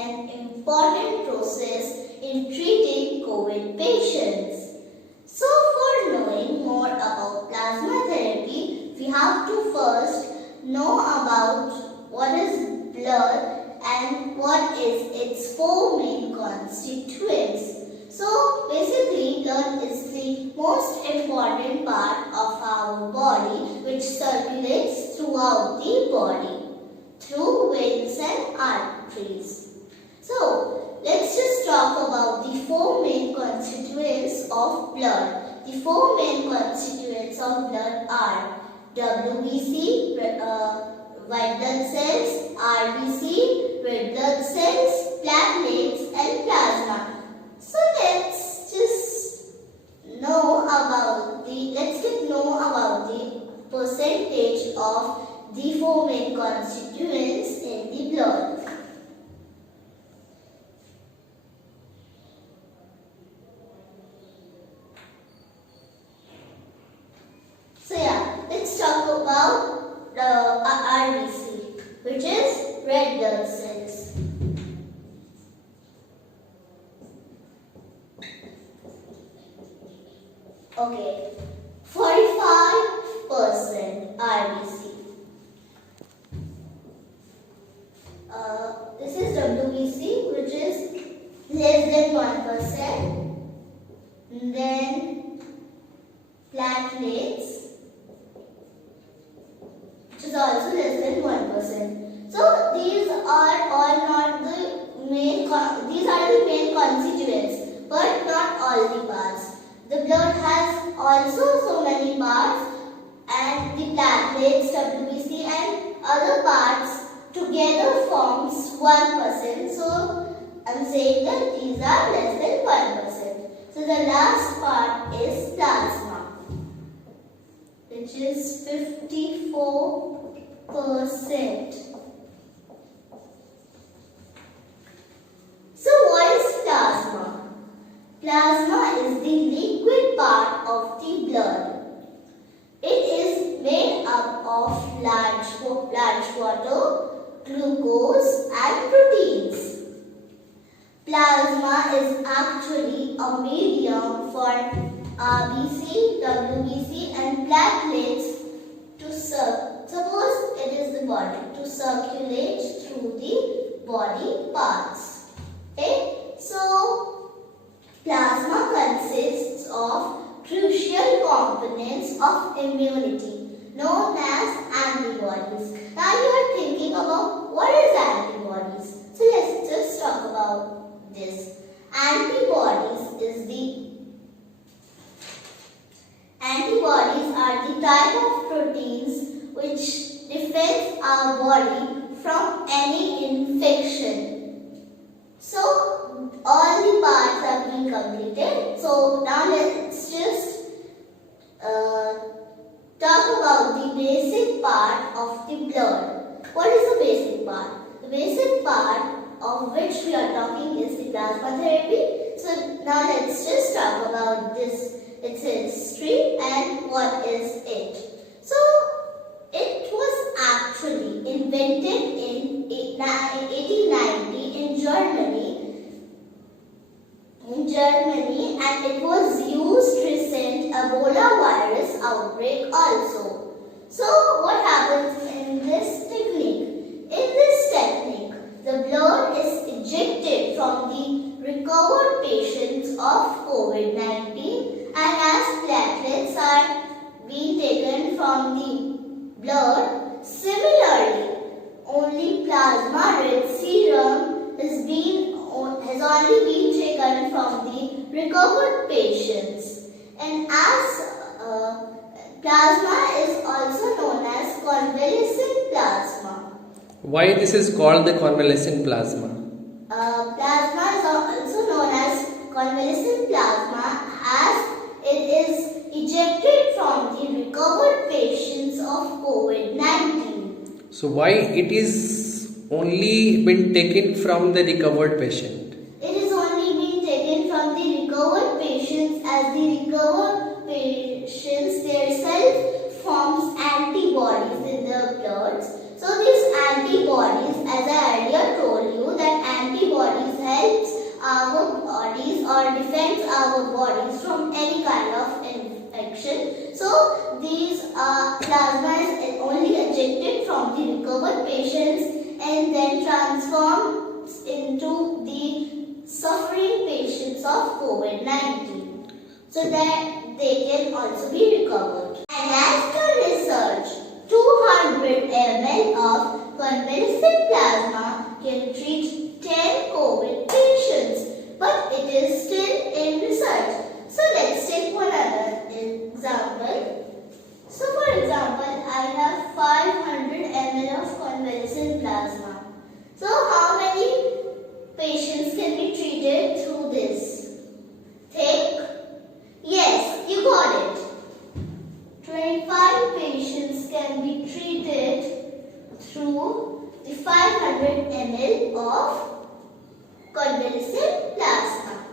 an important process in treating COVID patients. So for knowing more about plasma therapy, we have to first know about what is blood and what is its four main constituents. So basically, blood is the most important part of our body which circulates throughout the body through veins and arteries. So let's just talk about the four main constituents of blood. The four main constituents of blood are WBC, white blood cells, RBC, red blood cells, platelets and plasma. So let's get know about the percentage of the four main constituents in the blood. So let's talk about the RBC, which is red blood cells. Okay, 45% RBC. This is WBC, which is less than 1%. Then platelets, which is also less than 1%. So these are all not the main. These are the main constituents, but not all the parts. The blood has also so many parts, and the platelets, WBC and other parts together forms 1%. So I'm saying that these are less than 1%. So the last part is plasma, which is 54%. So what is plasma? Plasma is the liquid part of the blood. It is made up of large water, glucose and proteins. Plasma is actually a medium for RBC, WBC and platelets to suppose it is the body to circulate through the body parts. Okay, so plasma consists of crucial components of immunity known as antibodies. Now you are thinking about what is antibodies. So let's just talk about this. Antibodies are the type of proteins which defends our body from any infection. So all the parts have been completed. So now let's just talk about the basic part of the blood. What is the basic part? The basic part of which we are talking is the plasma therapy. So now let's just talk about this, its history and what is it. So it was actually invented in 1890 in Germany, and it was used to resent Ebola virus outbreak also. So what happens in this technique? In this technique, the blood is ejected from the recovered patients of COVID-19, and as platelets are being taken from the blood, similarly, only plasma-rich serum has only been taken from the recovered patients. And as plasma is also known as convalescent plasma. Why this is called the convalescent plasma? Plasma is also known as convalescent plasma as it is ejected from the recovered patients of COVID-19. So why it is only been taken from the recovered patient? It is only been taken from the recovered patients as the recovered patients themselves forms antibodies in their blood. So these antibodies, as I earlier told you, that antibodies patients and then transforms into the suffering patients of COVID-19 so that they can also be recovered. And as per research, 200 ml of convalescent plasma can treat 10 COVID patients, but it is still in research. So let's take one other example. So for example, I have 500 ml of convalescent plasma. So how many patients can be treated through this? Think. Yes, you got it. 25 patients can be treated through the 500 ml of convalescent plasma.